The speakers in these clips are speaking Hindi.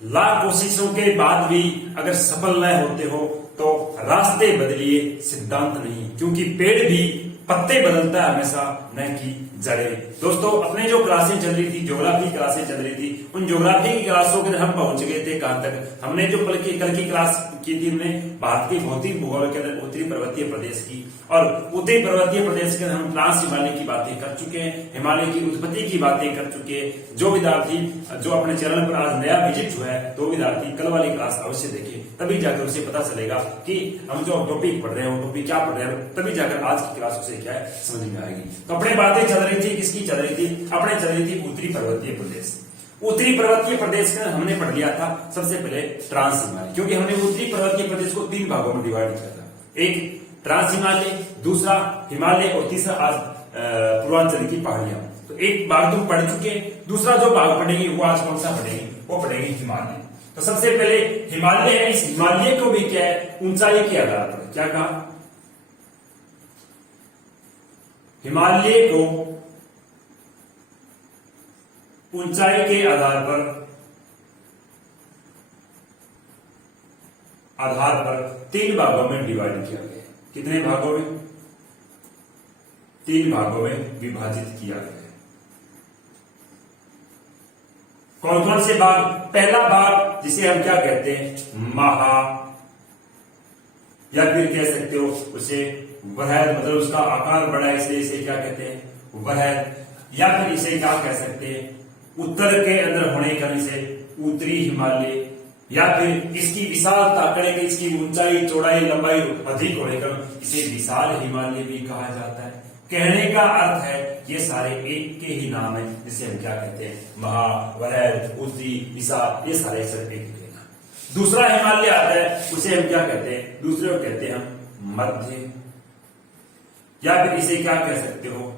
लाख कोशिशों के बाद भी अगर सफल न होते हो तो रास्ते बदलिए, सिद्धांत नहीं, क्योंकि पेड़ भी पत्ते बदलता है हमेशा, न कि जड़ें। दोस्तों, अपने जो क्लासें चल रही थी, ज्योग्राफी क्लासें चल रही थी, उन ज्योग्राफी की क्लासों के अंदर हम पहुंच गए थे कहां तक? हमने जो कल की क्लास की थी, हमने भारत के भौतिक भूगोल के अंदर उत्तरी पर्वतीय प्रदेश की, और उत्तरी पर्वतीय प्रदेश के अंदर हम ट्रांस हिमालय की बातें कर चुके हैं, हिमालय की उत्पत्ति की बातें कर चुके हैं। जो विद्यार्थी जो अपने चैनल पर आज नया विजिट हुआ है, तो विद्यार्थी कल वाली क्लास अवश्य देखें, तभी जाकर उसे पता चलेगा कि हम जो टॉपिक पढ़ रहे हैं वो टॉपिक क्या पढ़ रहे हैं, तभी जाकर आज की क्लास उसे क्या है समझ में आएगी। तो अपने बातें चल रही थी, किसकी चल रही थी? अपने चल रही थी उत्तरी पर्वतीय प्रदेश। उत्तरी पर्वतीय प्रदेश में हमने पढ़ लिया था सबसे पहले ट्रांस हिमालय, क्योंकि हमने उत्तरी पर्वतीय प्रदेश को 3 भागों में डिवाइड किया था। एक ट्रांस हिमालय, दूसरा हिमालय, और तीसरा आज पूर्वांचल की पहाड़ियां। तो एक भाग तुम पढ़ चुके, दूसरा जो भाग पढ़ेंगे वो आज कौन सा पढ़ेंगे? वो पढ़ेंगे हिमालय। तो सबसे पहले हिमालय है, इस हिमालय को भी क्या है ऊंचाई के आधार पर क्या कहा? हिमालय को ऊंचाई के आधार पर 3 भागों में डिवाइड किया गया। कितने भागों में? 3 भागों में विभाजित किया गया। कौन कौन से भाग? पहला भाग जिसे हम क्या कहते हैं? महा, या फिर कह सकते हो उसे वृहद, मतलब उसका आकार बड़ा है इसलिए इसे क्या कहते हैं? वृहद। या फिर इसे क्या कह सकते हैं? उत्तर के अंदर होने के कारण इसे उत्तरी हिमालय, या फिर इसकी विशालता करेंगे, इसकी ऊंचाई, चौड़ाई, लंबाई अधिक होने के कारण इसे विशाल हिमालय भी कहा जाता है। कहने का अर्थ है ये सारे एक के ही नाम है, जिसे हम क्या कहते हैं? महा, वृहद, उत्तरी, विशाल, ये सारे सब एक के नाम। दूसरा हिमालय आता है, उसे हम क्या कहते हैं? दूसरे को कहते हैं हम मध्य, या फिर इसे क्या कह सकते हो?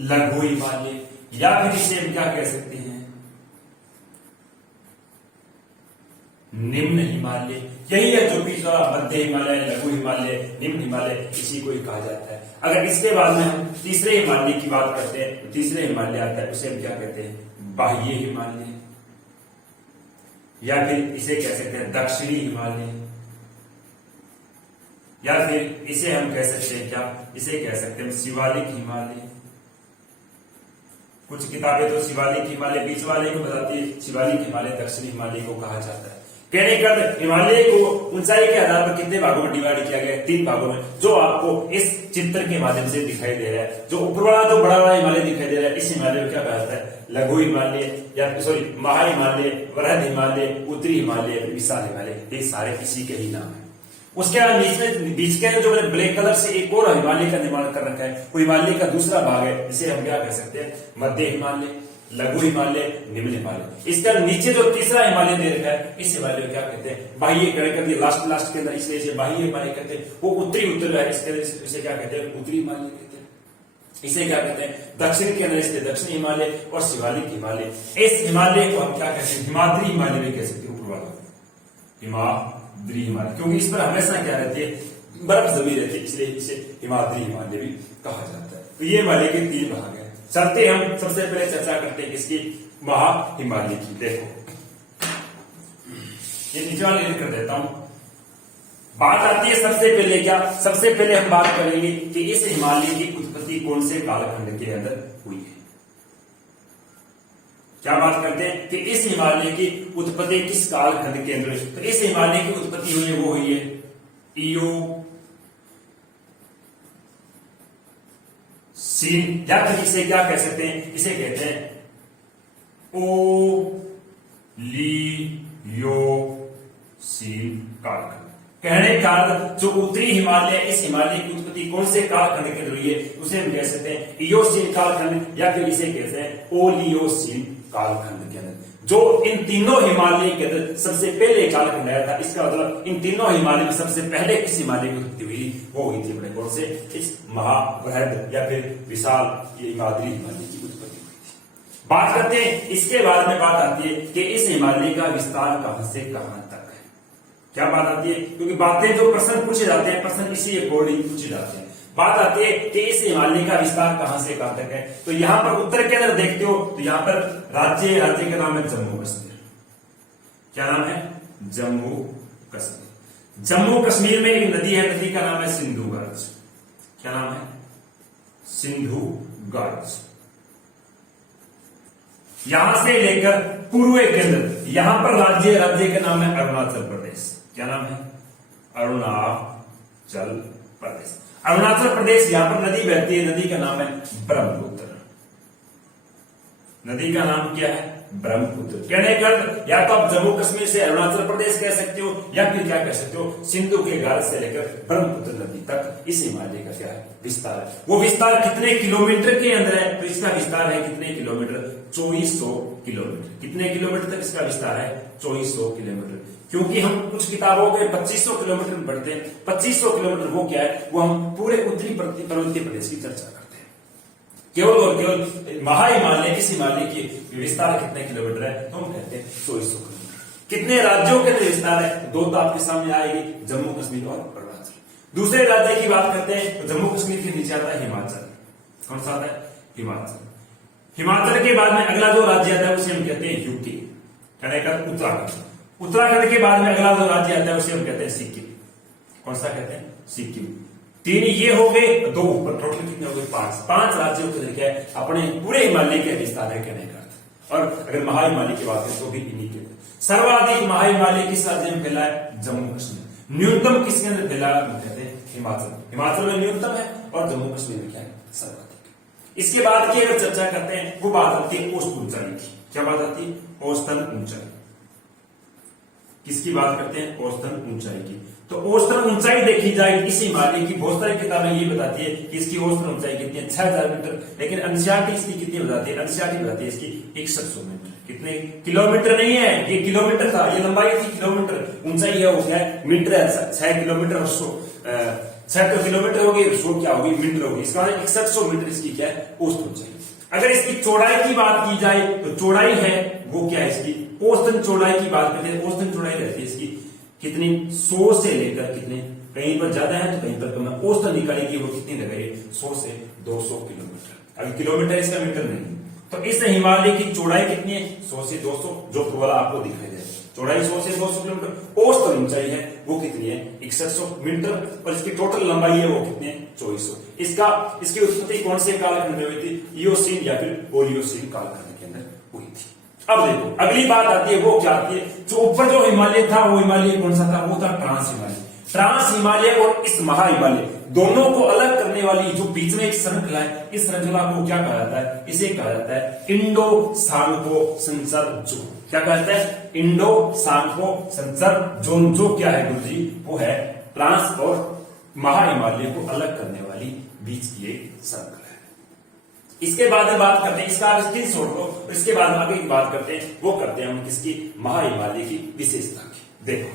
लघु हिमालय, या फिर इसे हम क्या कह सकते हैं? निम्न हिमालय। यही है जो बीच वाला मध्य हिमालय, लघु हिमालय, निम्न हिमालय, इसी को ही कहा जाता है। अगर इसके बाद में हम तीसरे हिमालय की बात करते हैं, तो तीसरे हिमालय आता है, उसे हम क्या कहते हैं? बाह्य हिमालय, या फिर इसे कह सकते हैं दक्षिणी हिमालय, या फिर इसे हम कह सकते हैं क्या? इसे कह सकते हैं शिवालिक हिमालय। कुछ किताबें तो शिवालिक हिमालय बीच वाले को बताती है, शिवालिक हिमालय दक्षिणी हिमालय को कहा जाता है। कहने का हिमालय को ऊंचाई के आधार पर कितने भागों में डिवाइड किया गया है? 3 भागों में, जो आपको इस चित्र के माध्यम से दिखाई दे रहा है। जो ऊपर वाला, जो बड़ा वाला हिमालय दिखाई दे रहा है, इस हिमालय को क्या कहा जाता है? लघु हिमालय, या सॉरी महा हिमालय, वृहद हिमालय, उत्तरी हिमालय, विशाल हिमालय, ये सारे इसी के ही नाम है। उसके बाद बीच के जो मैंने ब्लैक कलर से एक और हिमालय का निर्माण कर रखा है, वो हिमालय का दूसरा भाग है, जिसे हम क्या कह सकते हैं? मध्य हिमालय, लघु हिमालय, निम्न हिमालय। इसका नीचे जो तीसरा हिमालय दे रखा है, इस हिमालय को क्या कहते हैं? बाह्य कर लास्ट के अंदर, इसलिए इसे बाह्य हिमालय कहते हैं। वो उत्तरी उत्तर है, इसे क्या कहते हैं? उत्तरी हिमालय कहते हैं। इसे क्या कहते हैं? दक्षिण के अंदर इसलिए दक्षिण हिमालय और शिवालिक हिमालय। इस हिमालय को हम क्या कहते हैं? हिमाद्री हिमालय भी कह सकते हैं, ऊपर वाला हिमाद्री हिमालय, क्योंकि इस पर हमेशा क्या रहती है? बर्फ जमी रहती है, इसलिए इसे हिमाद्री हिमालय भी कहा जाता है। तो ये हिमालय के 3 भाग है। चलते हम सबसे पहले चर्चा करते हैं इसकी महा हिमालय की। देखो, ये नीचे वाले कर देता हूं। बात आती है सबसे पहले क्या? सबसे पहले हम बात करेंगे कि इस हिमालय की उत्पत्ति कौन से कालखंड के अंदर हुई है। क्या बात करते हैं कि इस हिमालय की उत्पत्ति किस कालखंड के अंदर? तो इस हिमालय की उत्पत्ति हुई है, वो हुई है ईओ सीन, या फिर इसे क्या कह सकते हैं? इसे कहते हैं ओ लियो सीन कालखंड। कहने का जो उत्तरी हिमालय, इस हिमालय की उत्पत्ति कौन से कालखंड के अंदर हुई है, उसे हम कह सकते हैं इयोसीन कालखंड, या फिर इसे कहते हैं ओलियोसीन कालखंड के अंदर। जो इन तीनों हिमालय के अंदर सबसे पहले कालखंड आया था, इसका मतलब इन तीनों हिमालय में सबसे पहले किस हिमालय की उत्पत्ति हुई? वो हुई थी अपने कौन से? इस महा, वृहद या फिर विशाल, ये हिमाद्री हिमालय की उत्पत्ति हुई थी। बात करते हैं, इसके बाद में बात आती है कि इस हिमालय का विस्तार कहां से कहां तक है। क्या बात आती है? क्योंकि बातें जो प्रश्न पूछे जाते हैं, प्रश्न इसी अकॉर्डिंग पूछे जाते हैं। बात आती है कि इस हिमालय का विस्तार कहां से कहां तक है, तो यहां पर उत्तर के अंदर देखते हो तो यहां पर राज्य का नाम है जम्मू कश्मीर। क्या नाम है? जम्मू कश्मीर। जम्मू कश्मीर में एक नदी है, नदी का नाम है सिंधु गाज। क्या नाम है? सिंधु गाज। यहां से लेकर पूर्व के अंदर यहां पर राज्य का नाम है अरुणाचल प्रदेश। क्या नाम है? अरुणाचल प्रदेश। अरुणाचल प्रदेश, यहां पर नदी बहती है, नदी का नाम है ब्रह्मपुत्र। नदी का नाम क्या है? ब्रह्मपुत्र। कहने का या तो आप जम्मू कश्मीर से अरुणाचल प्रदेश कह सकते हो, या फिर क्या कह सकते हो, सिंधु के घाट से लेकर ब्रह्मपुत्र नदी तक इस हिमालय का क्या है? विस्तार है। वो विस्तार कितने किलोमीटर के अंदर है? तो इसका विस्तार है कितने किलोमीटर? 2400 किलोमीटर। कितने किलोमीटर तक इसका विस्तार है? 2400 किलोमीटर। क्योंकि हम कुछ किताबों के 2500 किलोमीटर में पढ़ते हैं। 2500 किलोमीटर वो क्या है? वो हम पूरे उत्तरी पर्वतीय प्रदेश की चर्चा करते हैं। केवल और केवल महाहिमालय, इस हिमालय की विस्तार कितने किलोमीटर है? तो हम कहते हैं 2400 किलोमीटर। कितने राज्यों के विस्तार है? दो तो आपके सामने आएगी, जम्मू कश्मीर और अरुणाचल। दूसरे राज्य की बात करते हैं तो जम्मू कश्मीर के नीचे आता है हिमाचल। कौन सा आता है? हिमाचल। हिमाचल के बाद में अगला जो राज्य आता है उसे हम कहते हैं यूके, कहने का उत्तराखंड। उत्तराखंड के बाद में अगला जो राज्य आता है उसे हम कहते हैं सिक्किम। कौन सा कहते हैं? सिक्किम। 3 ये हो गए, 2 ऊपर, टोटल कितने हो गए? 5 राज्यों के क्या है? अपने पूरे हिमालय के विस्तार है कहने का। और अगर महाहिमालय की बात करें तो भी इन्हीं के सर्वाधिक महाहिमालय किस राज्य में फैला है? जम्मू कश्मीर। न्यूनतम किसके अंदर फैला है? कहते हैं हिमाचल। हिमाचल में न्यूनतम है और जम्मू कश्मीर में क्या है? सर्वाधिक। इसके बाद की अगर चर्चा करते हैं वो बात आती है औसत ऊंचाई की। क्या बात आती है? औसतन ऊंचाई। किसकी बात करते हैं? औसतन ऊंचाई की। तो औसतन ऊंचाई देखी जाए इस हिमालय की, बहुत सारी किताबें ये बताती है कि इसकी औसतन ऊंचाई कितनी है? 6000 मीटर। लेकिन एनसीईआरटी इसकी कितनी बताती है? एनसीईआरटी बताती है इसकी 6100 मीटर। कितने किलोमीटर नहीं है, ये किलोमीटर था, ये लंबाई थी किलोमीटर, ऊंचाई है वो क्या है? मीटर है। 6 किलोमीटर और 6 किलोमीटर होगी, 100 क्या होगी? मीटर होगी। इसका 6100 मीटर इसकी क्या है? औसत ऊंचाई। अगर इसकी चौड़ाई की बात की जाए तो चौड़ाई है वो क्या है? इसकी औसतन चौड़ाई की बात करते हैं। औसतन चौड़ाई रहती है इसकी कितनी? 100 से लेकर कितने, कहीं पर ज्यादा है तो कहीं पर कम है। औसतन निकालेगी वो कितनी लगाइए? 100 से 200 किलोमीटर। अभी किलोमीटर इसका मीटर नहीं। तो इस हिमालय की चौड़ाई कितनी है? 100 से 200, जो वाला आपको दिखाई दे। चौड़ाई 100 से 200 किलोमीटर। औसतन ऊंचाई है वो कितनी है? 6100 मीटर। और इसकी टोटल लंबाई है वो कितनी है? 2400। इसकी उत्पत्ति कौन से कालखंड में हुई थी? इयोसीन या फिर ओलियोसीन कालखंड के अंदर हुई थी। अब देखो अगली बात आती है, वो क्या आती है? जो ऊपर जो हिमालय था वो हिमालय कौन सा था? वो था ट्रांस हिमालय। ट्रांस हिमालय और इस महाहिमालय दोनों को अलग करने वाली जो बीच में एक श्रृंखला है, इस श्रृंखला को क्या कहा जाता है? इसे कहा जाता है इंडो सांको संसर जोन। क्या कहा जाता है? Indus Tsangpo suture zone. जो क्या है गुरु जी? वो है ट्रांस और महाहिमालय को अलग करने वाली बीच की एक श्रृंखला है। इसके बाद में बात करते हैं, इसका स्क्रीनशॉट को, इसके बाद आगे की बात करते हैं, वो करते हैं हम किसकी? महाहिमालय की विशेषता की। देखो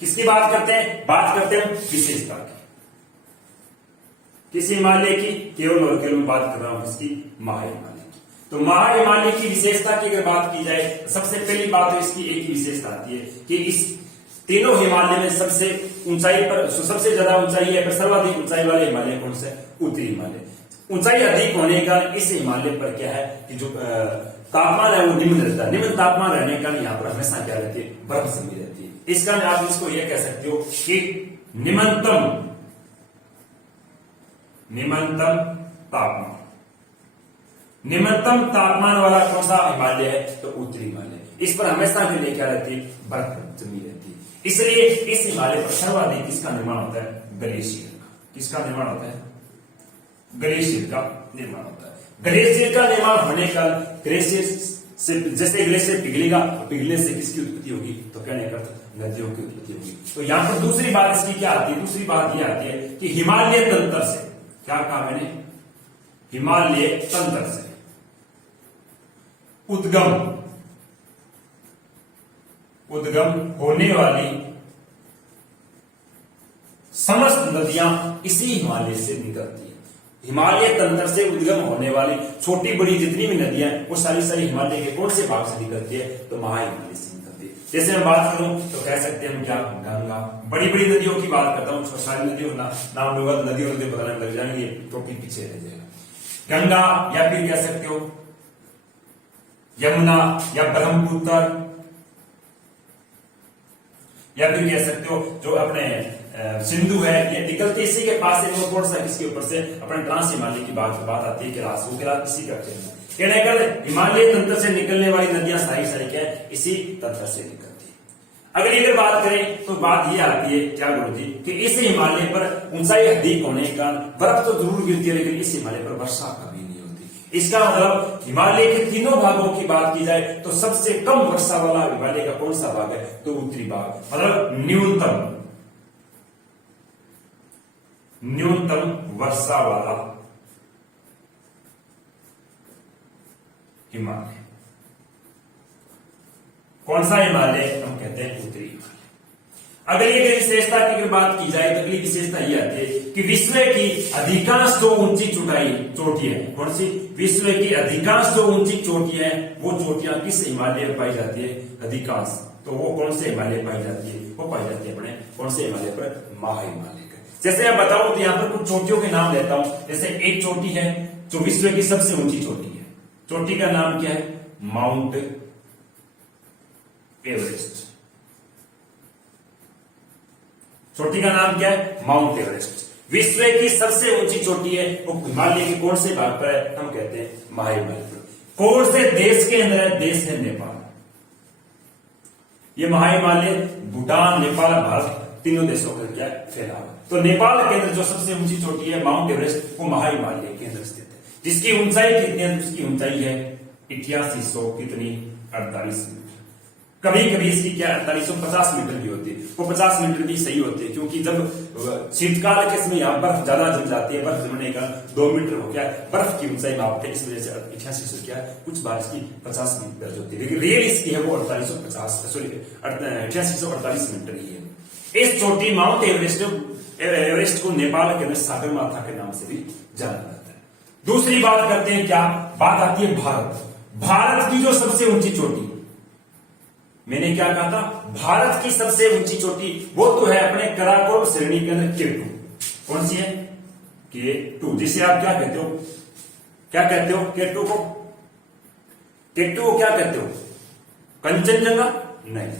किसकी बात करते हैं? बात करते हैं विशेषता की। किस हिमालय की? केवल और केवल बात कर रहा हूं किसकी? महाहिमालय की। तो महाहिमालय की विशेषता की अगर बात की जाए, सबसे पहली बात तो इसकी एक ही विशेषता आती है कि इस तीनों हिमालय में सबसे ऊंचाई पर, सबसे ज्यादा ऊंचाई है पर सर्वाधिक ऊंचाई वाले हिमालय कौन से? उत्तरी हिमालय। ऊंचाई अधिक होने का इस हिमालय पर क्या है कि जो तापमान है वो निम्न रहता है। निम्न तापमान रहने का यहाँ पर हमेशा क्या रहती है? बर्फ जमी रहती है। इस कारण आप इसको यह कह सकते हो कि निम्नतम तापमान, निम्नतम तापमान वाला कौन सा हिमालय है? तो उत्तरी हिमालय। इस पर हमेशा के लिए क्या रहती है? बर्फ जमी रहती है। इसलिए इस हिमालय पर सर्वाधिक किसका निर्माण होता है? ग्लेशियर का। किसका निर्माण होता है? ग्लेशियर का निर्माण होता है। ग्लेशियर का निर्माण होने का, ग्लेशियर से जैसे ग्लेशियर पिघलेगा, पिघलने से किसकी उत्पत्ति होगी? तो कहने का नदियों की उत्पत्ति होगी। तो यहां पर दूसरी बात इसकी क्या आती है? दूसरी बात यह आती है कि हिमालय तंत्र से, क्या कहा मैंने? हिमालय तंत्र से उद्गम होने वाली समस्त नदियां इसी हिमालय से निकलती है। हिमालय तंत्र से उद्गम होने वाली छोटी बड़ी जितनी भी नदियां वो सारी हिमालय के कौन से भाग से निकलती है? तो महाहिमालय से निकलती है। जैसे मैं बात करूं तो कह सकते हैं हम क्या, गंगा। बड़ी बड़ी नदियों की बात करता हूं, सारी नदियों का नाम लूंगा तो नदियों बताने लग जाएंगे, टॉपिक पीछे रह जाएगा। गंगा, या फिर कह सकते हो यमुना, या ब्रह्मपुत्र, या फिर कह सकते हो जो अपने सिंधु है, ये निकलते इसी के पास से, थोड़ा सा इसके ऊपर से अपने ट्रांस हिमालय की बात आती है, कैलाश, वो कैलाश इसी का कहना कर हिमालय तंत्र से निकलने वाली नदियां सारी क्या है, इसी तंत्र से निकलती है। अगर अगर बात करें तो बात ये आती है क्या गुरु जी, कि इस हिमालय पर ऊंचाई अधिक होने के कारण बर्फ तो जरूर गिरती है, लेकिन इस हिमालय पर वर्षा कभी नहीं होती। इसका मतलब हिमालय के तीनों भागों की बात की जाए तो सबसे कम वर्षा वाला हिमालय का कौन सा भाग है? तो उत्तरी भाग, मतलब न्यूनतम वर्षा वाला हिमालय। कौन सा हिमालय? हम कहते हैं उत्तरी हिमालय। अगली विशेषता की अगर बात की जाए तो अगली विशेषता यह आती है कि विश्व की अधिकांश जो ऊंची चोटियां, कौन सी? विश्व की अधिकांश जो ऊंची चोटियां हैं वो चोटियां किस हिमालय में पाई जाती है? अधिकांश। तो वो कौन से हिमालय पाई जाती है? वो पाई जाती है अपने कौन से हिमालय पर? महाहिमालय। जैसे मैं बताऊं तो यहां पर कुछ चोटियों के नाम लेता हूं। जैसे एक चोटी है जो विश्व की सबसे ऊंची चोटी है, चोटी का नाम क्या है? Mount Everest. चोटी का नाम क्या है? Mount Everest. विश्व की सबसे ऊंची चोटी है, वो हिमालय के कौन से भाग पर है? हम कहते हैं महाहिमालय पर। कौन से देश के अंदर है? देश है नेपाल। ये महाहिमालय भूटान, नेपाल, भारत तीनों देशों का क्या फैला हुआ। तो नेपाल के अंदर जो सबसे ऊंची चोटी है माउंट एवरेस्ट, वो महाहिमालय के अंदर स्थित है, जिसकी ऊंचाई कितनी है? उसकी ऊंचाई है 8800 कितनी? 48 मीटर। कभी कभी इसकी क्या 4850 मीटर भी होती है। वो 50 मीटर भी सही होती है, क्योंकि जब शीतकाल के समय यहाँ बर्फ ज्यादा जम जाती है, बर्फ जमने का 2 मीटर हो गया, बर्फ की ऊंचाई मापते हैं, इस वजह से 8800 क्या है, कुछ बार इसकी 50 मीटर होती है, लेकिन रियल इसकी है वो 8848 मीटर ही है। इस चोटी माउंट एवरेस्ट को नेपाल के अंदर सागरमाथा के नाम से भी जाना जाता है। दूसरी बात करते हैं क्या, बात आती है भारत। भारत की जो सबसे ऊंची चोटी, मैंने क्या कहा था? भारत की सबसे ऊंची चोटी वो तो है अपने कराकोरम श्रेणी के अंदर K2। कौन सी है? K2, जिसे आप क्या कहते हो? क्या कहते हो K2 को? K2 को क्या कहते हो? कंचनजंगा? नहीं,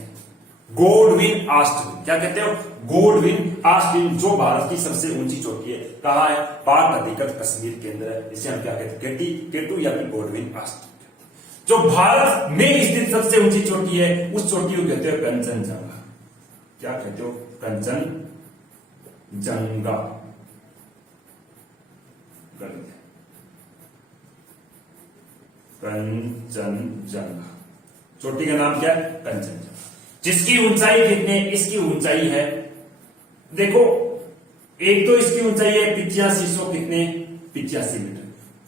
गोल्डविन आस्ट्रिन। क्या कहते हो? गोल्डविन आस्ट्रिन, जो भारत की सबसे ऊंची चोटी है। कहां है? पाक अधिकृत कश्मीर के अंदर है। इसे हम क्या कहते हैं? K2 या फिर गोल्डविन आस्ट्रिन। जो भारत में स्थित सबसे ऊंची चोटी है उस चोटी को कहते हो कंचनजंगा। क्या कहते हो? कंचनजंगा। कंचनजंगा चोटी का नाम क्या है? कंचनजंगा। जिसकी ऊंचाई कितनी? इसकी ऊंचाई है, देखो, एक तो इसकी ऊंचाई है 8500 कितने? 85 मीटर।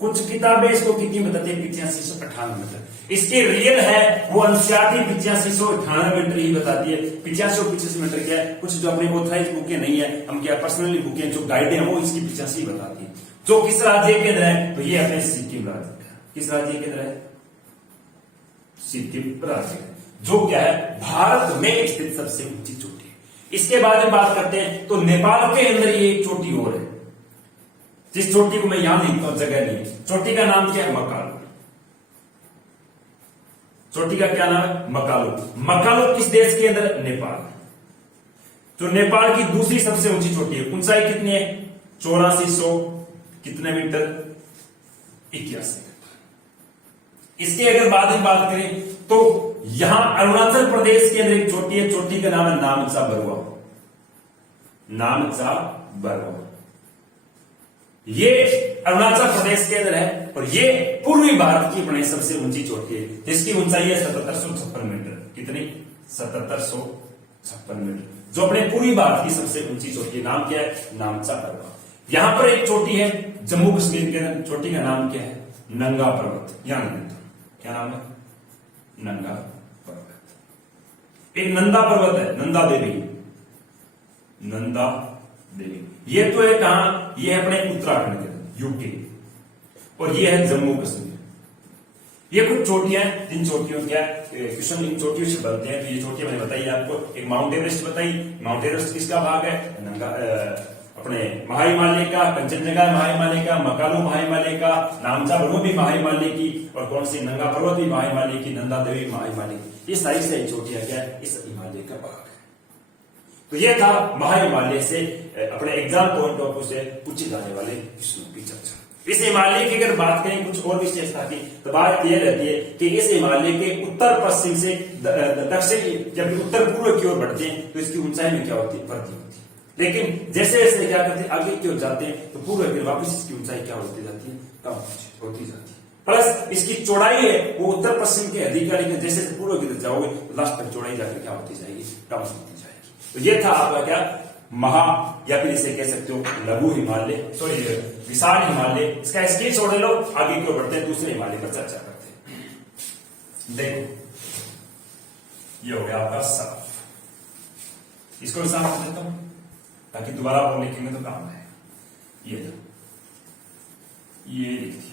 कुछ किताबें इसको कितनी बताती है? 8598 मीटर। इसके रियल है वो अनुसार 8598 मीटर ही बताती है। 85 मीटर क्या है? कुछ जो अपने ऑथराइज बुकें नहीं है, हम क्या पर्सनली बुकें जो गाइड है वो इसकी 85 बताती है। जो किस राज्य के अंदर है? तो ये अपने सिक्किम राज्य है। किस राज्य के अंदर है? सिक्किम राज्य, जो क्या है भारत में स्थित सबसे ऊंची चोटी है। इसके बाद में बात करते हैं तो नेपाल के अंदर ये एक चोटी और है, जिस चोटी को मैं यहां लिखता हूं, जगह नहीं। चोटी का नाम क्या है? मकालू। चोटी का क्या नाम है? मकालू। मकालू किस देश के अंदर? नेपाल। जो नेपाल की दूसरी सबसे ऊंची चोटी है, ऊंचाई कितनी है? 8400 कितने मीटर? 81 मीटर। इसके अगर बाद में बात करें तो यहां अरुणाचल प्रदेश के अंदर एक चोटी है, चोटी का नाम है नामचा बरुआ। नामचा बरुआ, ये अरुणाचल प्रदेश के अंदर है और ये पूर्वी भारत की अपनी सबसे ऊंची चोटी है, जिसकी ऊंचाई है 7756 मीटर। कितनी? 7756 मीटर, जो अपने पूर्वी भारत की सबसे ऊंची चोटी है। नाम क्या है? नामचा बरुआ। यहां पर एक चोटी है जम्मू कश्मीर के अंदर, चोटी का नाम क्या है? नंगा पर्वत। यहां क्या नाम है? नंगा पर्वत। एक नंदा पर्वत है, नंदा देवी। नंदा देवी ये तो है कहां? ये है अपने उत्तराखंड के अंदर, यूके, और ये है जम्मू कश्मीर। ये कुछ चोटियां हैं, जिन चोटियों क्या क्वेश्चन इन चोटियों से बनते हैं। तो ये चोटियां मैंने बताई आपको, एक माउंट एवरेस्ट बताई। माउंट एवरेस्ट किसका भाग है? अपने महाहिमालय का, कंचनजंगा महाहिमालय का, मकालू महाहिमालय का, नामचा ब्रह्म भी महाहिमालय की, और कौन सी नंगा पर्वत भी महाहिमालय की, नंदा देवी महाहिमालय की। ये सारी सारी चोटियां क्या है? इस हिमालय का भाग है। तो ये था महाहिमालय से अपने एग्जाम पॉइंट ऑफ व्यू से पूछे जाने वाले प्रश्नों की चर्चा। इस हिमालय की अगर बात करें कुछ और विशेषता की, तो बात यह रहती है कि इस हिमालय के उत्तर पश्चिम से दक्षिण जब उत्तर पूर्व की ओर बढ़ते हैं तो इसकी ऊंचाई में क्या होती है? वृद्धि होती है। लेकिन जैसे जैसे क्या करते हैं, आगे की ओर जाते हैं तो पूर्व की वापस इसकी ऊंचाई क्या होती जाती है? कम होती जाती है। प्लस इसकी चौड़ाई है वो उत्तर पश्चिम के अधिकारी के जैसे पूर्व की तरफ जाओगे तो लास्ट तक चौड़ाई जाकर क्या होती जाएगी? कम होती जाएगी। तो ये था आपका क्या महा, या फिर इसे कह सकते हो लघु हिमालय, सॉरी विशाल हिमालय। इसका स्केच छोड़ लो, आगे की ओर बढ़ते हैं, दूसरे हिमालय पर चर्चा करते हैं। देखो ये हो गया आपका साफ, इसको साफ कर देता हूं ताकि दोबारा और लिखेंगे तो काम है। ये लिख दिया।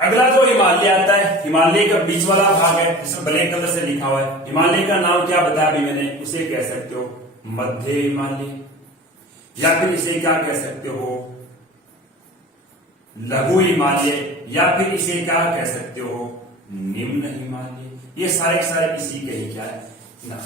अगला जो हिमालय आता है, हिमालय का बीच वाला भाग है जिसमें ब्लैक कलर से लिखा हुआ है। हिमालय का नाम क्या बताया अभी मैंने? उसे कह सकते हो मध्य हिमालय, या फिर इसे क्या कह सकते हो? लघु हिमालय, या फिर इसे क्या कह सकते हो? निम्न हिमालय। ये सारे सारे इसी के ही क्या है नाम।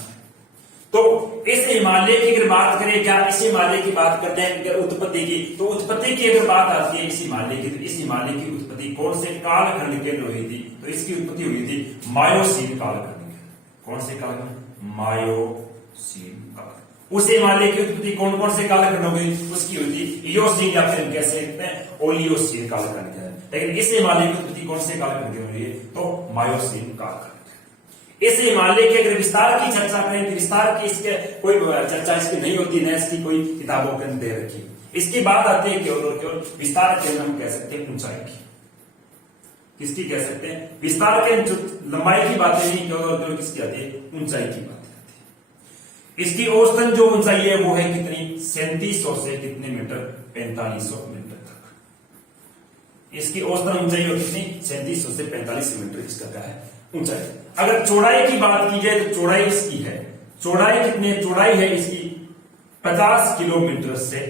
तो इस हिमालय की अगर बात करें, क्या इस हिमालय की बात करते हैं अगर उत्पत्ति की, तो उत्पत्ति की अगर बात आती है इस हिमालय की, तो इस हिमालय की उत्पत्ति कौन से कालखंड के हुई थी? तो इसकी उत्पत्ति हुई थी मायोसीन कालखंड में। कौन से कालखंड? मायोसीन कालखंड। उस हिमालय की उत्पत्ति कौन कौन से कालखंड हो गई? उसकी हुई थी इयोसीन, या फिर कह सकते हैं ओलियोसीन कालखंड के। लेकिन इस हिमालय की उत्पत्ति कौन से कालखंड की हुई है? तो मायोसीन कालखंड। इस हिमालय के अगर विस्तार की चर्चा करें तो विस्तार की इसके कोई चर्चा इसकी नहीं होती, न इसकी कोई किताबों के अंदर दे रखी। इसकी बात आती है केवल और केवल विस्तार के हम कह सकते हैं ऊंचाई की। किसकी कह सकते हैं? विस्तार के लंबाई की बातें नहीं, केवल और केवल किसकी आती है? ऊंचाई की बातें आती है। इसकी औसतन जो ऊंचाई है वो है कितनी? 3700 से कितने मीटर? 4500 मीटर तक। इसकी औसतन ऊंचाई हो कितनी? 3700 से 45 मीटर इसका क्या है? ऊंचाई। अगर चौड़ाई की बात की जाए तो चौड़ाई इसकी है, चौड़ाई कितनी? चौड़ाई है इसकी 50 किलोमीटर से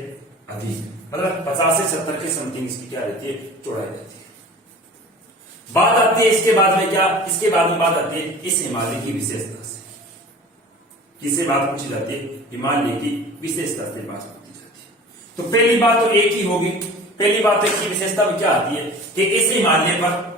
अधिक, मतलब 50 से 70 के समथिंग इसकी क्या रहती है? चौड़ाई रहती है। बात आती है इसके बाद में क्या? इसके बाद में बात आती है इस हिमालय की विशेषता से। किससे बात पूछी जाती है? हिमालय की विशेषता से बात पूछी जाती है। तो पहली बात तो एक ही होगी। पहली बात इसकी विशेषता में क्या आती है कि इस हिमालय पर,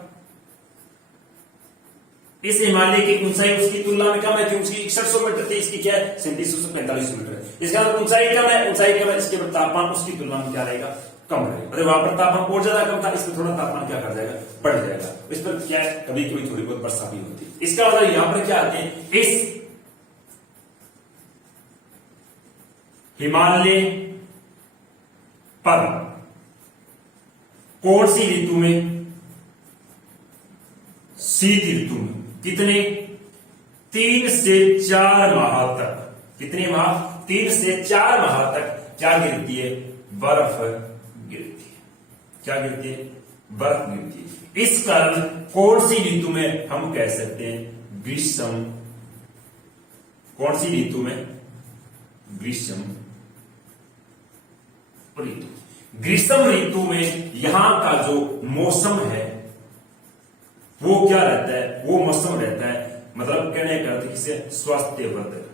इस हिमालय की ऊंचाई उसकी तुलना में कम है, क्योंकि उसकी 6100 मीटर थी, इसकी क्या है? 3700 से 4500 मीटर है। इसका ऊंचाई कम है, ऊंचाई कम है, इसके तापमान उसकी तुलना में क्या रहेगा? कम रहेगा। अरे वहां पर तापमान और ज्यादा कम था, इसमें थोड़ा तापमान क्या कर जाएगा? बढ़ जाएगा। इस पर क्या है? कभी कभी थोड़ी बहुत वर्षा भी होती है। इसका मतलब यहां पर क्या आते हैं? इस हिमालय पर कौन सी ऋतु में? शीत ऋतु में। कितने? 3 से 4 माह तक। कितने माह? 3 से 4 माह तक क्या गिरती है? बर्फ गिरती है। क्या गिरती है? बर्फ गिरती है। इस कारण कौन सी ऋतु में हम कह सकते हैं ग्रीष्म? कौन सी ऋतु में? ग्रीष्म ऋतु। ग्रीष्म ऋतु में यहां का जो मौसम है वो क्या रहता है? वो मौसम रहता है, मतलब कहने का अर्थ किसे? स्वास्थ्यवर्धक।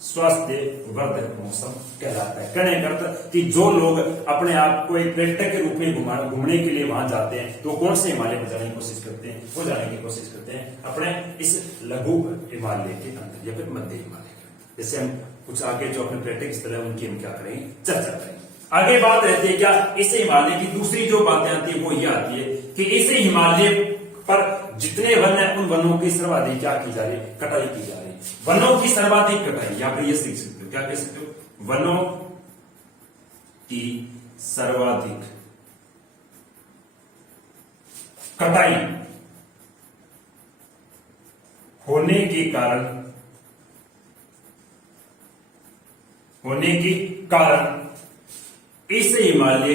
स्वास्थ्यवर्धक मौसम कहलाता है। कहने का अर्थ कि जो लोग अपने आप को एक पर्यटक के रूप में घूमने के लिए वहां जाते हैं तो कौन से हिमालय में जाने की कोशिश करते हैं? वो जाने की कोशिश करते हैं अपने इस लघु हिमालय के अंदर या फिर मध्य हिमालय के अंदर। जैसे हम कुछ आगे जो अपने पर्यटक स्थल है उनकी हम क्या करेंगे? चर्चा करेंगे। आगे बात रहती है क्या? इस हिमालय की दूसरी जो बातें आती है वो ये आती है कि इस हिमालय पर जितने वन है उन वनों की सर्वाधिक क्या की जा रही है? कटाई की जा रही है। वनों की सर्वाधिक कटाई, यहां पर ये सीख सकते हो। क्या कह सकते हो? वनों की सर्वाधिक कटाई होने के कारण होने के कारण इस हिमालय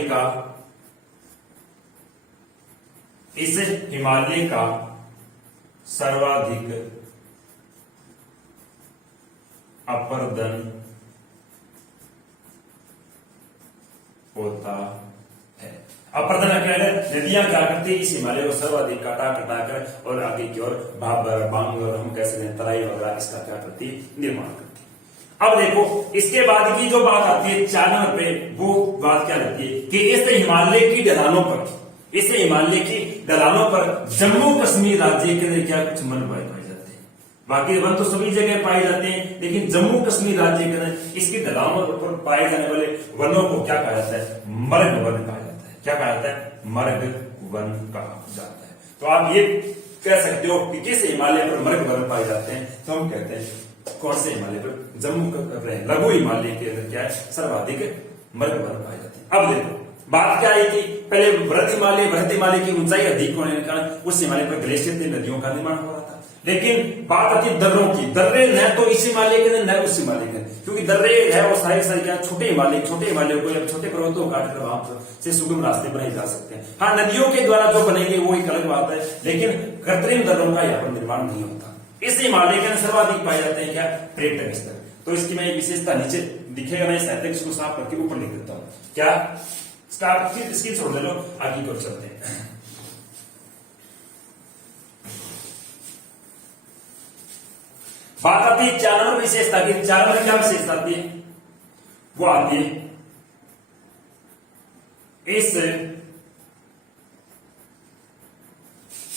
का सर्वाधिक अपर्दन होता है। अपर्दन क्या है? नदियां क्या करती है, इस हिमालय को सर्वाधिक काटा कर और आगे की ओर भाबर बांग और हम कैसे हैं तराई वगैरह इसका क्या करती है, निर्माण करती है। अब देखो इसके बाद की जो बात आती है 4 नंबर पे, वो बात क्या रहती है कि इस हिमालय की ढलानों पर जम्मू कश्मीर राज्य के अंदर क्या कुछ वन पाए जाते हैं। बाकी वन तो सभी जगह पाए जाते हैं, लेकिन जम्मू कश्मीर राज्य के अंदर इसकी ढलानों पर पाए जाने वाले वनों को क्या कहा जाता है, मर्ग वन कहा जाता है। क्या कहा जाता है, मर्ग वन कहा जाता है। तो आप ये कह सकते हो कि किस हिमालय पर मर्ग वन पाए जाते हैं, तो हम कहते हैं कौन से हिमालय पर, जम्मू लघु हिमालय के अंदर क्या है, सर्वाधिक मर्ग वन पाए जाते हैं। अब देखो बात क्या आई थी, पहले बृहत हिमालय की ऊंचाई अधिक होने के कारण उस हिमालय पर ग्लेशियर थे, नदियों का निर्माण हो रहा था। लेकिन बात आती है दर्रों की, दर्रे न तो इस हिमालय के अंदर न उस हिमालय के अंदर, क्योंकि दर्रे है वो सारे क्या छोटे हिमालय को या छोटे पर्वतों काट कर वहां से सुगम रास्ते बनाए जा सकते हैं। हाँ, नदियों के द्वारा जो बनेंगे वो एक अलग बात है, लेकिन कृत्रिम दर्रों का यहाँ पर निर्माण नहीं होता। इस हिमालय के अंदर सर्वाधिक पाए जाते हैं क्या, पर्यटक स्थल। तो इसकी मैं एक विशेषता नीचे दिखेगा, मैं साहित्य इसको साफ करके ऊपर लिख देता हूँ। क्या इसकी छोड़ दे लो, आगे की ओर चलते हैं। बात आती है 4 नंबर विशेषता की। 4 नंबर क्या विशेषता आती है, वो आती है इस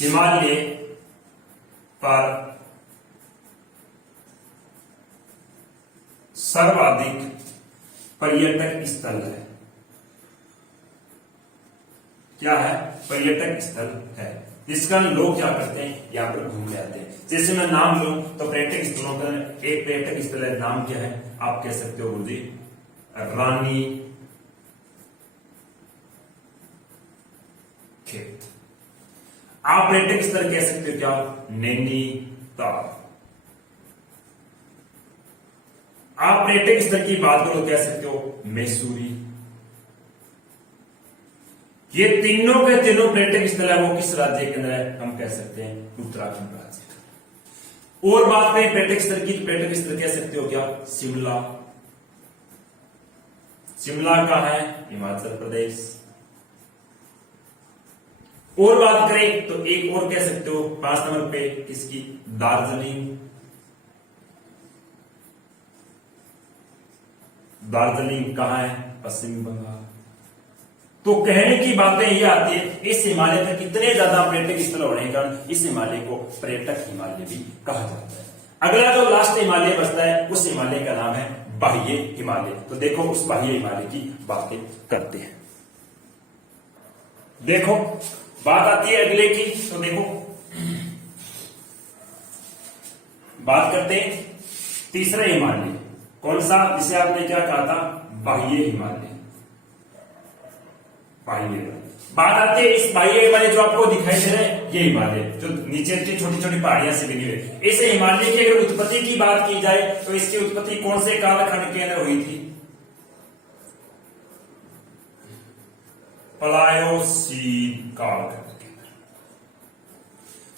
हिमालय पर सर्वाधिक पर्यटक स्थल है। क्या है, पर्यटक स्थल है, जिसका लोग क्या करते हैं, यहाँ पर घूमने आते हैं। जैसे मैं नाम लूं तो पर्यटक स्थलों का एक पर्यटक स्थल है, नाम क्या है, आप कह सकते हो गुरुजी रानी खेत। आप पर्यटक स्थल कह सकते हो क्या, नैनीताल। आप पर्यटक स्थल की बात करो कह सकते हो मैसूरी। ये तीनों के तीनों पर्यटक स्थल है, वो किस राज्य के अंदर है, हम कह सकते हैं उत्तराखंड राज्य का। और बात करें पर्यटक स्थल की, पर्यटक स्थल कह सकते हो क्या, शिमला। शिमला का है हिमाचल प्रदेश। और बात करें तो एक और कह सकते हो 5 नंबर पे इसकी, दार्जिलिंग। दार्जिलिंग कहां है, पश्चिम बंगाल। तो कहने की बातें ये आती है, इस हिमालय पर कितने ज्यादा पर्यटक स्थल होने के कारण इस हिमालय को पर्यटक हिमालय भी कहा जाता है। अगला जो लास्ट हिमालय बचता है, उस हिमालय का नाम है बाह्य हिमालय। तो देखो उस बाह्य हिमालय की बातें करते हैं। देखो बात आती है अगले की, तो देखो बात करते हैं तीसरा हिमालय, कौन सा, जिसे आपने क्या कहा था, बाह्य हिमालय। बात आती है इस बाह्य हिमालय जो आपको दिखाई दे रहे हैं, ये हिमालय जो नीचे की छोटी छोटी पहाड़ियां से बनी हुई। इस हिमालय की अगर उत्पत्ति की बात की जाए तो इसकी उत्पत्ति कौन से कालखंड के अंदर हुई थी, प्लायोसीन कालखंड के अंदर।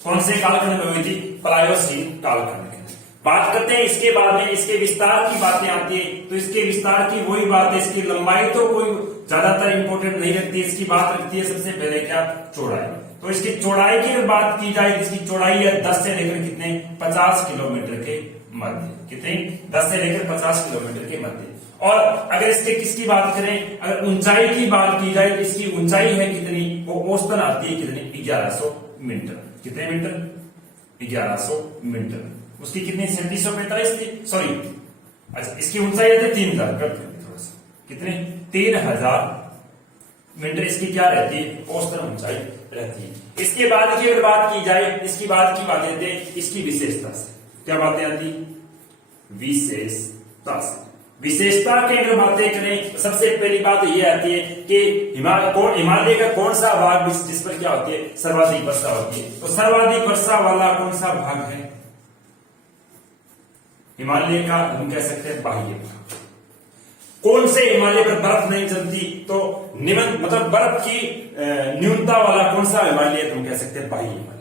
कौन से कालखंड में हुई थी, प्लायोसीन कालखंड के अंदर। बात करते हैं इसके बाद में, इसके विस्तार की बातें आती है, तो इसके विस्तार की वही बात है, इसकी लंबाई तो कोई ज्यादातर इंपोर्टेंट नहीं रखती, इसकी बात रखती है सबसे पहले क्या, चौड़ाई। तो इसकी चौड़ाई की बात की जाए, इसकी चौड़ाई है 10 से लेकर कितने, 50 किलोमीटर के मध्य। कितने, 10 से लेकर 50 किलोमीटर के मध्य। और अगर इसके किसकी बात करें, अगर ऊंचाई की बात की जाए तो इसकी ऊंचाई है कितनी, वो औसतन आती है कितनी, 1100 मीटर। कितने मीटर, 1100 मीटर। उसकी कितनी, 3745 थी, सॉरी, अच्छा इसकी ऊंचाई आती है 3000, करते हैं थोड़ा सा, कितने, 3000 मीटर इसकी क्या रहती है, औसतन ऊंचाई रहती है। इसके बाद की अगर बात की जाए, इसकी बात की बात आती है इसकी विशेषता से। क्या बातें आती, विशेषता से। विशेषता की अगर बातें करें, सबसे पहली बात ये आती है कि हिमालय का कौन सा भाग जिस पर क्या होती है, सर्वाधिक वर्षा होती है। तो सर्वाधिक वर्षा वाला कौन सा भाग है हिमालय का, हम कह सकते हैं बाह्य भाग। कौन से हिमालय पर बर्फ नहीं जमती? तो निम्न मतलब बर्फ की न्यूनता वाला कौन सा हिमालय हम कह सकते हैं बाह्य हिमालय।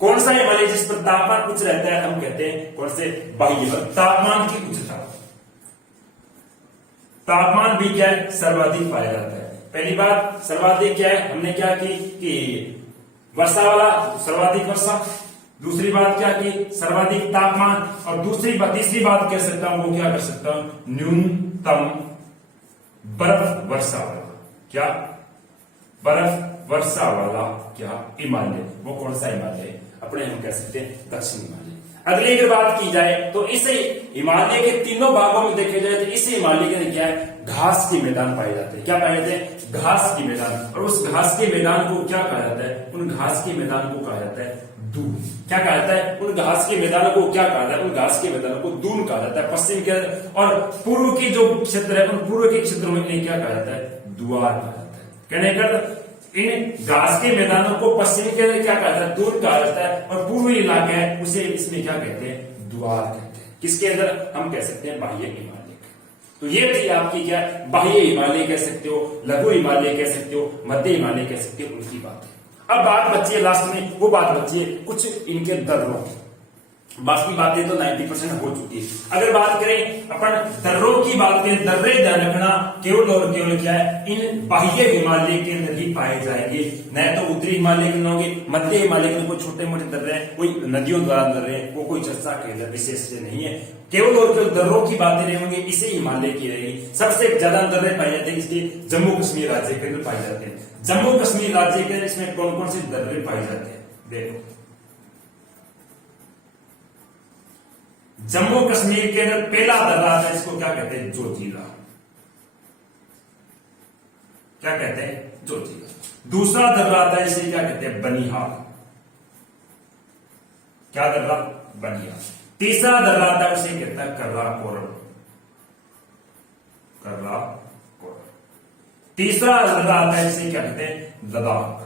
कौन सा हिमालय जिस पर तापमान उच्च रहता है हम कहते हैं कौन से बाह्य। तापमान की उच्चता, तापमान भी क्या है सर्वाधिक पाया जाता है। पहली बात सर्वाधिक क्या है, हमने क्या की कि वर्षा वाला सर्वाधिक वर्षा, दूसरी बात क्या की सर्वाधिक तापमान, और तीसरी बात कह सकता हूं वो क्या कर सकता हूं न्यूनतम बर्फ वर्षा वाला। क्या बर्फ वर्षा वाला क्या हिमालय, वो कौन सा हिमालय अपने हम कह सकते हैं दक्षिण हिमालय। अगली अगर बात की जाए तो इस हिमालय के तीनों भागों में देखे जाए तो इस हिमालय के क्या है घास के मैदान पाए जाते हैं। क्या पाए जाते हैं घास के मैदान, और उस घास के मैदान को क्या कहा जाता है, उन घास के मैदान को कहा जाता है दून। क्या कहा जाता है उन घास के मैदानों को, क्या कहा जाता है उन घास के मैदानों को दून कहा जाता है। पश्चिम के और पूर्व के जो क्षेत्र है उन पूर्व के क्षेत्रों में इन्हें क्या कहा जाता है दुआर कहा जाता है। कहने का इन घास के मैदानों को पश्चिम के अंदर क्या कहा जाता है दूर कहा जाता है, और पूर्वी इलाका है उसे इसमें क्या कहते हैं द्वार कहते हैं। किसके अंदर हम कह सकते हैं बाह्य हिमालय। तो ये थी आपकी क्या बाह्य हिमालय कह सकते हो, लघु हिमालय कह सकते हो, मध्य हिमालय कह सकते हो, उनकी बात है। अब बात बची है लास्ट में, वो बात बची है कुछ इनके दर्रों की। बाकी बातें तो 90% हो चुकी है। अगर बात करें अपन दर्रों की बात करें, दर्रे ध्यान रखना केवल और केवल क्या है इन बाह्य हिमालय के अंदर ही पाए जाएंगे, न तो उत्तरी हिमालय के होंगे। मध्य हिमालय के कोई छोटे मोटे दर्रे हैं, कोई नदियों द्वारा दर्रे हैं, वो कोई चर्चा के विशेष से नहीं है। केवल और केवल दर्रों की बातें रहेंगे, इसे हिमालय की रहेगी। सबसे ज्यादा दर्रे पाए जाते हैं इसके जम्मू कश्मीर राज्य के अंदर पाए जाते हैं। जम्मू कश्मीर राज्य के अंदर इसमें कौन कौन से दर्रे पाए जाते हैं देखो। जम्मू कश्मीर के अंदर पहला दर्रा आता है, इसको क्या कहते हैं जोजिला। क्या कहते हैं जोजिला। दूसरा दर्रा आता है, इसे क्या कहते हैं बनिहाल। क्या दर्रा बनिहाल। तीसरा दर्रा आता है, उसे कहता है कर्राकोरम। कर्राकोरम। तीसरा दर्रा आता है, इसे क्या कहते हैं लद्दाख।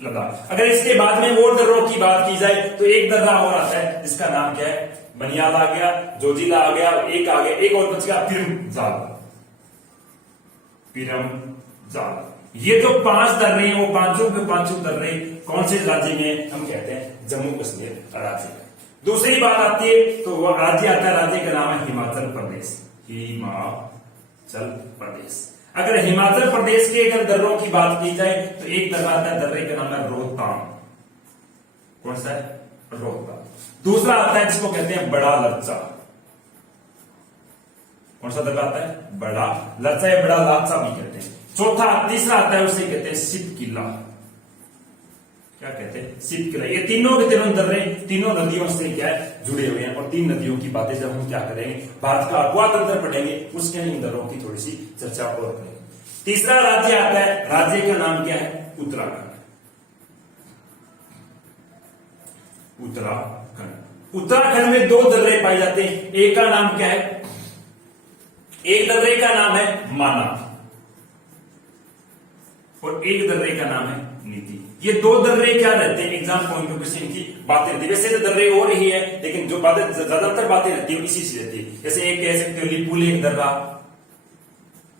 लद्दाख। अगर इसके बाद में और दर्रों की बात की जाए तो एक दर्रा और आता है जिसका नाम क्या है बनियाल आ गया, जोजिला आ गया, एक आ गया, एक और बच गया पिरमजाल। पिरमजाल। ये जो 5 दर्रे हैं वो पांचों के पांचों दर्रे कौन से राज्य में हम कहते हैं जम्मू कश्मीर राज्य में। दूसरी बात आती है तो वो राज्य आता है, राज्य का नाम है हिमाचल प्रदेश। हिमाचल प्रदेश। अगर हिमाचल प्रदेश के अगर दर्रों की बात की जाए तो एक दर्रा आता है, दर्रे का नाम है रोहतांग। कौन सा है रोहतांग। दूसरा आता है जिसको कहते हैं बड़ा लच्चा। कौन सा दर्रा आता है बड़ा लच्चा या बड़ा लाचा भी कहते हैं। तीसरा आता है उसे कहते हैं सिपकिला। क्या कहते हैं सिपकिला। ये तीनों के तीनों दर्रे तीनों नदियों से क्या है जुड़े हुए हैं, और 3 नदियों की बातें जब हम क्या करेंगे भारत का अगवा तंत्र पढ़ेंगे उसके इन दर्रों की थोड़ी सी चर्चा और करेंगे। तीसरा राज्य आता है, राज्य का नाम क्या है उत्तराखंड। उत्तराखंड। उत्तराखंड में 2 दर्रे पाए जाते हैं। एक का नाम क्या है, एक दर्रे का नाम है माना और एक दर्रे का नाम है नीति। ये 2 दर्रे क्या रहते हैं एग्जाम पॉइंट ऑफ व्यू इनकी बातें रहती है। वैसे तो दर्रे हो रही है लेकिन जो बातें ज्यादातर बातें रहती है इसी से रहती है। जैसे एक कह सकते हो लिपू लेक दर्रा,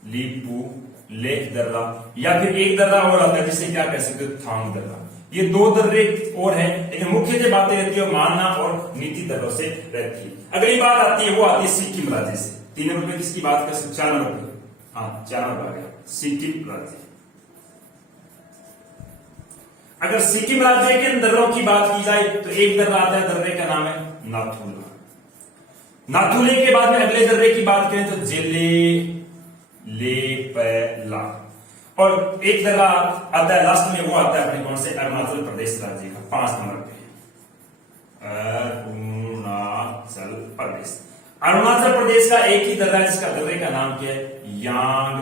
लिपू लेक दर्रा, या फिर एक दर्रा और आता है जिसे क्या कह सकते हो थांग दर्रा। ये 2 दर्रे और है लेकिन मुख्य जो बातें रहती है माना और नीति दर्रों से रहती है। अगली बात आती है वो आती है सिक्किम राज्य से। 3 नंबर पे किसकी बात कर सकते 4 नंबर पे, हाँ 4 नंबर आ गया सिक्किम राज्य। अगर सिक्किम राज्य के दर्रों की बात की जाए तो एक दर्रा आता है, दर्रे का नाम है नाथुला। नाथुले के बाद में अगले दर्रे की बात करें तो जेले लेपला, और एक दर्रा आता है लास्ट में वो आता है अपने कौन से अरुणाचल प्रदेश राज्य का 5 नंबर पे अरुणाचल प्रदेश। अरुणाचल प्रदेश का एक ही दर्रा है जिसका दर्रे का नाम क्या है यांग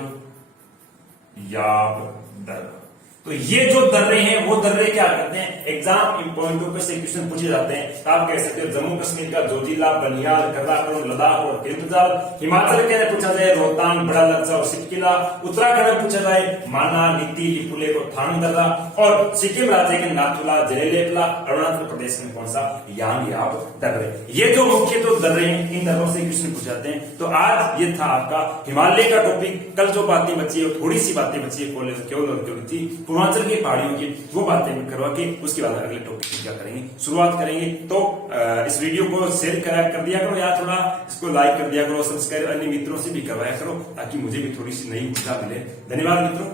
याप दर्रा। तो ये जो दर्रे हैं वो दर्रे क्या करते हैं, एग्जाम पॉइंटों पे से क्वेश्चन पूछे जाते हैं। तो आप कह सकते हो जम्मू कश्मीर का जोजिला, बनियाल, कराकोरम, लद्दाख और किरमजाल। हिमाचल के पूछा जाए रोहतांग, बड़ा लक्सा और सिटकिला। उत्तराखंड में पूछा जाए माना, नीति, लिपुले को थांग दर्रा। और सिक्किम राज्य के नाथुला, जलेलेपला। अरुणाचल प्रदेश में कौन सा, यांगयाब दर्रे। ये जो मुख्य तो दर्रे हैं, इन दर्रों से क्वेश्चन पूछे जाते हैं। तो आज ये था आपका हिमालय का टॉपिक। कल जो बातें बची है, थोड़ी सी बातें बची है केवल और केवल थी पूर्वांचल की पहाड़ियों की, वो बातें करवा के उसके बाद अगले टॉपिक की क्या करेंगे, शुरुआत करेंगे। तो इस वीडियो को शेयर कर दिया करो या थोड़ा इसको लाइक कर दिया करो, सब्सक्राइब अन्य मित्रों से भी करवाया करो ताकि मुझे भी थोड़ी सी नई ऊर्जा मिले। धन्यवाद मित्रों।